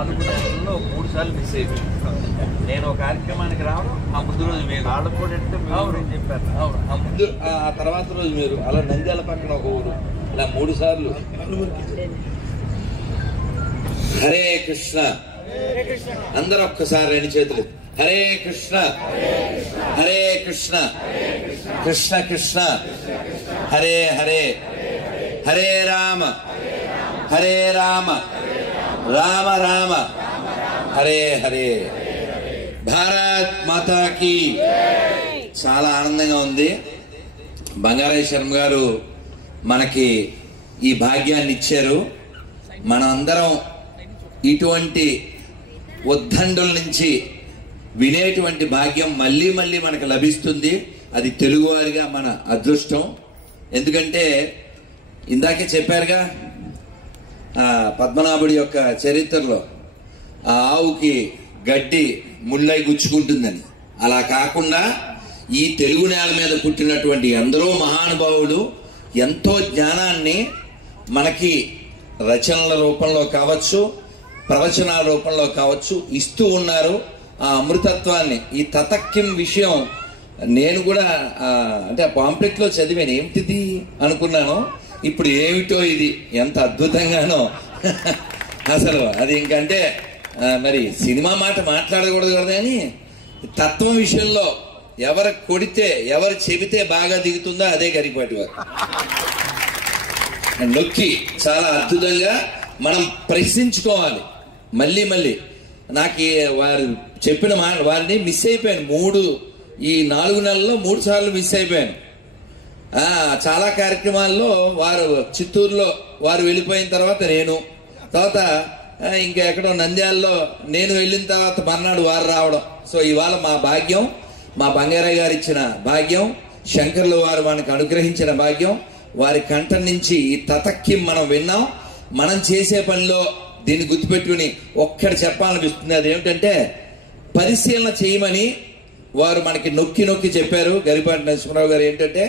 4 నెలల్లో 3 సార్లు మిస్ అయిపోయింది. నేను ఒక కార్యక్రమానికి రావడం, ఆ ముందు రోజు మీరు ఆడపూడి అంటే చెప్పారు. ఆ ముందు ఆ తర్వాత రోజు మీరు అలా నంద్యాల పక్కన ఒక ఊరు ఇలా 3 సార్లు. హరే కృష్ణ. అందరూ ఒక్కసారి 2 చేతులు. హరే కృష్ణ హరే కృష్ణ కృష్ణ కృష్ణ హరే హరే హరే రామ హరే రామ రామ రామ హరే హరే. భారత్ మాతాకి. చాలా ఆనందంగా ఉంది. బంగారయ్య శర్మ గారు మనకి ఈ భాగ్యాన్ని ఇచ్చారు. మనం అందరం ఇటువంటి ఉద్దండుల నుంచి వినేటువంటి భాగ్యం మళ్ళీ మళ్ళీ మనకు లభిస్తుంది. అది తెలుగువారిగా మన అదృష్టం. ఎందుకంటే ఇందాకే చెప్పారుగా పద్మనాభుడి యొక్క చరిత్రలో ఆ ఆవుకి గడ్డి ముళ్ళై గుచ్చుకుంటుందని. అలా కాకుండా ఈ తెలుగు నేల మీద పుట్టినటువంటి ఎందరో మహానుభావులు ఎంతో జ్ఞానాన్ని మనకి రచనల రూపంలో కావచ్చు, ప్రవచనాల రూపంలో కావచ్చు ఇస్తూ ఉన్నారు. ఆ అమృతత్వాన్ని, ఈ తతక్కిం విషయం నేను కూడా అంటే ఆ పాంప్లెట్ లో చదివాను. ఏమిటిది అనుకున్నాను. ఇప్పుడు ఏమిటో ఇది ఎంత అద్భుతంగానో అసలు. అది ఇంకంటే మరి సినిమా మాట మాట్లాడకూడదు కదా అని తత్వం విషయంలో ఎవరు కొడితే ఎవరు చెబితే బాగా దిగుతుందో అదే గరికపాటి వారు నొక్కి చాలా అద్భుతంగా మనం ప్రశ్నించుకోవాలి. మళ్ళీ మళ్ళీ నాకు వారు చెప్పిన వారిని మిస్ అయిపోయాను. ఈ 4 నెలల్లో 3 సార్లు మిస్ అయిపోయాను. చాలా కార్యక్రమాల్లో వారు చిత్తూరులో వారు వెళ్ళిపోయిన తర్వాత తర్వాత ఇంకా ఎక్కడో నంద్యాలలో నేను వెళ్ళిన తర్వాత మర్నాడు వారు రావడం. సో ఇవాళ మా భాగ్యం, మా బంగారయ్య గారు ఇచ్చిన భాగ్యం, శంకర్లు వారు మనకు అనుగ్రహించిన భాగ్యం. వారి కంఠం నుంచి ఈ తతక్కి మనం విన్నాం. మనం చేసే పనిలో దీన్ని గుర్తుపెట్టుకుని ఒక్కటి చెప్పాలనిపిస్తుంది. అదేమిటంటే పరిశీలన చేయమని వారు మనకి నొక్కి నొక్కి చెప్పారు. గరిపాటి నరసింహరావు గారు ఏంటంటే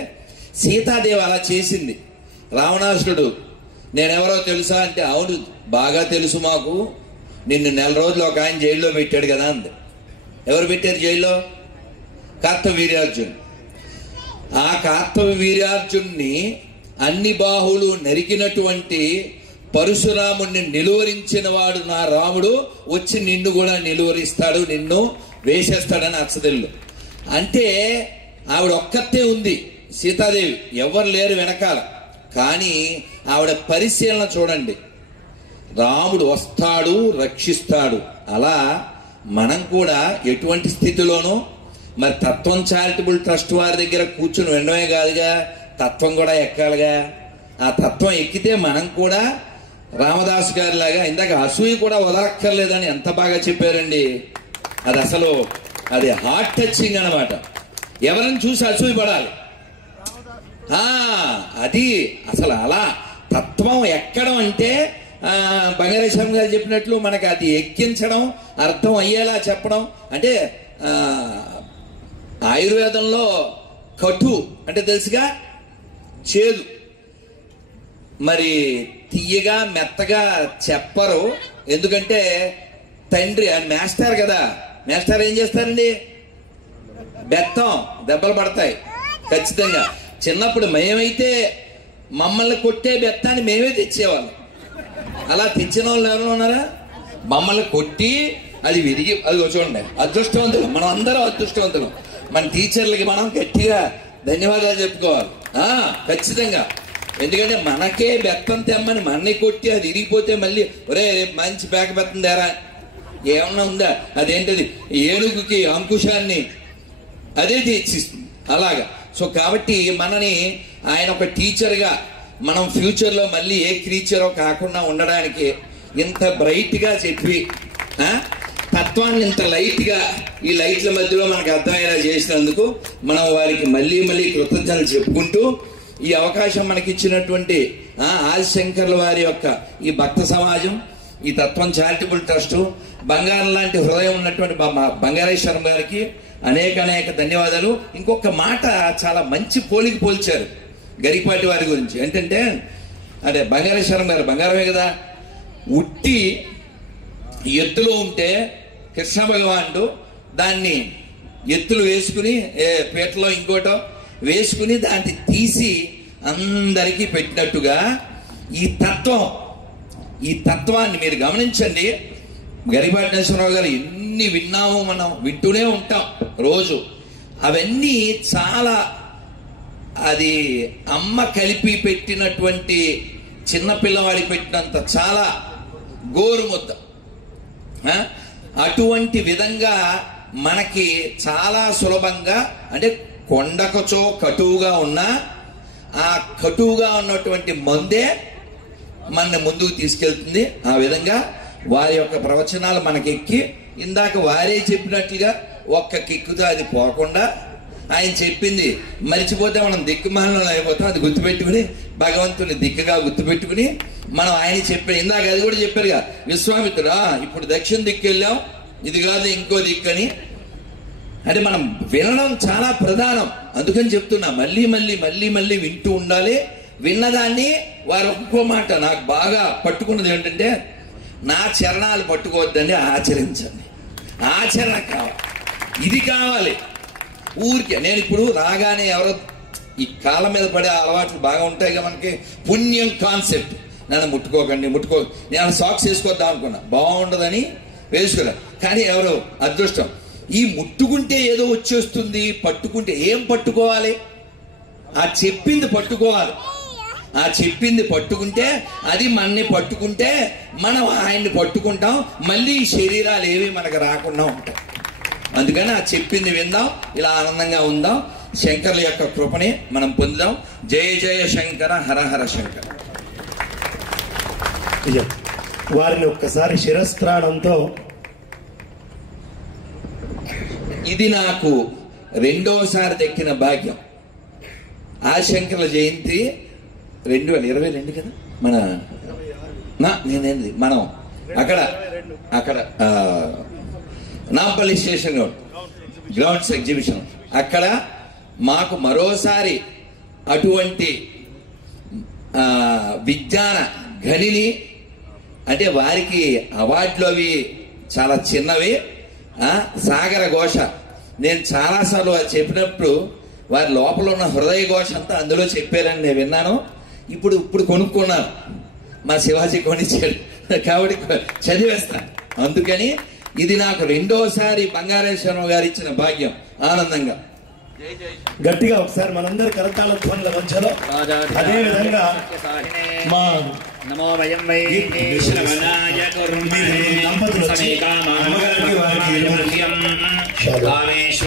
సీతాదేవి అలా చేసింది. రావణాసురుడు నేనెవరో తెలుసా అంటే అవును బాగా తెలుసు మాకు, నిన్ను 4 రోజులు ఒక ఆయన జైల్లో పెట్టాడు కదా అంది. ఎవరు పెట్టారు జైల్లో? కార్తవ వీర్యార్జున్. ఆ కార్తవ వీర్యార్జున్ని అన్ని బాహువులు నరికినటువంటి పరశురాముణ్ణి నిలువరించిన వాడు నా రాముడు వచ్చి నిన్ను కూడా నిలువరిస్తాడు, నిన్ను వేసేస్తాడని అచ్చదెల్లు. అంటే ఆవిడ ఒక్కతే ఉంది సీతాదేవి, ఎవరు లేరు వెనకాల. కానీ ఆవిడ పరిశీలన చూడండి. రాముడు వస్తాడు, రక్షిస్తాడు. అలా మనం కూడా ఎటువంటి స్థితిలోనూ మరి తత్వం చారిటబుల్ ట్రస్ట్ వారి దగ్గర కూర్చుని వినడమే కాదుగా, తత్వం కూడా ఎక్కాలిగా. ఆ తత్వం ఎక్కితే మనం కూడా రామదాసు గారి లాగా ఇందాక అసూయ కూడా వదలక్కర్లేదని ఎంత బాగా చెప్పారండి. అది అసలు అది హార్ట్ టచింగ్ అనమాట. ఎవరిని చూసి అసూయ పడాలి. అది అసలు అలా తత్వం ఎక్కడం అంటే బంగారేశ్వరం గారు చెప్పినట్లు మనకి అది ఎక్కించడం, అర్థం అయ్యేలా చెప్పడం. అంటే ఆయుర్వేదంలో కటు అంటే తెలుసుగా చేదు, మరి తీయగా మెత్తగా చెప్పరు. ఎందుకంటే తండ్రి ఆయన మేస్టర్ కదా, మేస్టర్ ఏం చేస్తారండి? బెత్తం దెబ్బలు పడతాయి ఖచ్చితంగా. చిన్నప్పుడు మేమైతే మమ్మల్ని కొట్టే బెత్తాన్ని మేమే తెచ్చేవాళ్ళం. అలా తెచ్చిన వాళ్ళు ఎవరు ఉన్నారా? మమ్మల్ని కొట్టి అది విరిగి అది చూడండి. అదృష్టవంతులు మనం అందరం, అదృష్టవంతులు. మన టీచర్లకి మనం గట్టిగా ధన్యవాదాలు చెప్పుకోవాలి ఖచ్చితంగా. ఎందుకంటే మనకే బెత్తం తెమ్మని మన్ని కొట్టి అది విరిగిపోతే మళ్ళీ ఒరే మంచి పేక బెత్తం తేరా ఏమన్నా ఉందా? అదేంటది ఏనుగుకి అంకుశాన్ని అదే తెచ్చిస్తుంది అలాగా. సో కాబట్టి మనని ఆయన ఒక టీచర్గా మనం ఫ్యూచర్లో మళ్ళీ ఏ క్రీచరో కాకుండా ఉండడానికి ఇంత బ్రైట్గా చెప్పి తత్వాన్ని ఇంత లైట్గా ఈ లైట్ల మధ్యలో మనకు అర్థమయ్యేలా చేసినందుకు మనం వారికి మళ్ళీ మళ్ళీ కృతజ్ఞతలు చెప్పుకుంటూ ఈ అవకాశం మనకి ఇచ్చినటువంటి ఆదిశంకర్ల వారి యొక్క ఈ భక్త సమాజం, ఈ తత్వం చారిటబుల్ ట్రస్ట్, బంగారం లాంటి హృదయం ఉన్నటువంటి బంగారేశ్వరం గారికి అనేక అనేక ధన్యవాదాలు. ఇంకొక మాట చాలా మంచి పోలికి పోల్చారు గరికపాటి వారి గురించి. ఏంటంటే అంటే బంగారేశ్వరం గారు బంగారమే కదా, ఉట్టి ఎత్తులో ఉంటే కృష్ణ భగవానుడు దాన్ని ఎత్తులు వేసుకుని పీటలో ఇంకోటో వేసుకుని దాన్ని తీసి అందరికీ పెట్టినట్టుగా ఈ తత్వాన్ని మీరు గమనించండి. గరికపాటి నరసింహరావు గారు ఎన్ని విన్నామో మనం వింటూనే ఉంటాం రోజు. అవన్నీ చాలా అది అమ్మ కలిపి పెట్టినటువంటి చిన్నపిల్లవాడికి పెట్టినంత చాలా గోరుముద్ద. అటువంటి విధంగా మనకి చాలా సులభంగా, అంటే కొండకచో కటువుగా ఉన్నా ఆ కటువుగా ఉన్నటువంటి మందే మన ముందుకు తీసుకెళ్తుంది. ఆ విధంగా వారి యొక్క ప్రవచనాలు మనకెక్కి, ఇందాక వారే చెప్పినట్లుగా ఒక్క కిక్కుతో అది పోకుండా, ఆయన చెప్పింది మరిచిపోతే మనం దిక్కుమాలలో అయిపోతాం. అది గుర్తుపెట్టుకుని భగవంతుని దిక్కుగా గుర్తుపెట్టుకుని మనం ఆయన చెప్పారు. ఇందాక అది కూడా చెప్పారుగా విశ్వామిత్రుడా, ఇప్పుడు దక్షిణ దిక్కు వెళ్ళాం, ఇది కాదు ఇంకో దిక్కు అని. అంటే మనం వినడం చాలా ప్రధానం. అందుకని చెప్తున్నా, మళ్ళీ మళ్ళీ మళ్ళీ మళ్ళీ వింటూ ఉండాలి. విన్నదాన్ని వారు ఒక్కో మాట నాకు బాగా పట్టుకున్నది ఏంటంటే, నా చరణాలు పట్టుకోవద్దండి, ఆచరించండి. ఆచరణ కావాలి, ఇది కావాలి. ఊరికే నేను ఇప్పుడు రాగానే ఎవరో ఈ కాళ్ళ మీద పడే అలవాట్లు బాగా ఉంటాయి కదా మనకి. పుణ్యం కాన్సెప్ట్, నన్ను ముట్టుకోకండి, నేను సాక్స్ వేసుకోద్దాం అనుకున్నా, బాగుండదని వేసుకున్నా. కానీ ఎవరో అదృష్టం, ఈ ముట్టుకుంటే ఏదో వచ్చేస్తుంది, పట్టుకుంటే ఏం పట్టుకోవాలి? ఆ చెప్పింది పట్టుకోవాలి. ఆ చెప్పింది పట్టుకుంటే అది మనని పట్టుకుంటే మనం ఆయన్ని పట్టుకుంటాం. మళ్ళీ ఈ శరీరాలు ఏవి మనకు రాకుండా ఉంటాయి. అందుకని ఆ చెప్పింది విందాం, ఇలా ఆనందంగా ఉందాం. శంకరుల యొక్క కృపని మనం పొందుదాం. జయ జయ శంకర, హర హర శంకర. వారిని ఒక్కసారి శిరస్త్రాణంతో, ఇది నాకు రెండోసారి దక్కిన భాగ్యం. ఆ శంకరుల జయంతి 2022 కదా నేనేంది మనం అక్కడ నాంపల్లి స్టేషన్ గ్రౌండ్స్ ఎగ్జిబిషన్, అక్కడ మాకు మరోసారి అటువంటి విజ్ఞాన ఘనిని, అంటే వారికి అవార్డులు అవి చాలా చిన్నవి. సాగర ఘోష నేను చాలాసార్లు చెప్పినప్పుడు వారి లోపల ఉన్న హృదయ ఘోష అంతా అందులో చెప్పారని నేను విన్నాను. ఇప్పుడు కొనుక్కున్నాను, మా శివాజీ కొనిచ్చాడు కాబట్టి చదివేస్తాను. అందుకని ఇది నాకు రెండోసారి బంగారేశ్వరరావు గారు ఇచ్చిన భాగ్యం. ఆనందంగా గట్టిగా ఒకసారి మనందరి కరతాళ ధ్వనుల మధ్యలో అదే విధంగా మా దంపతులు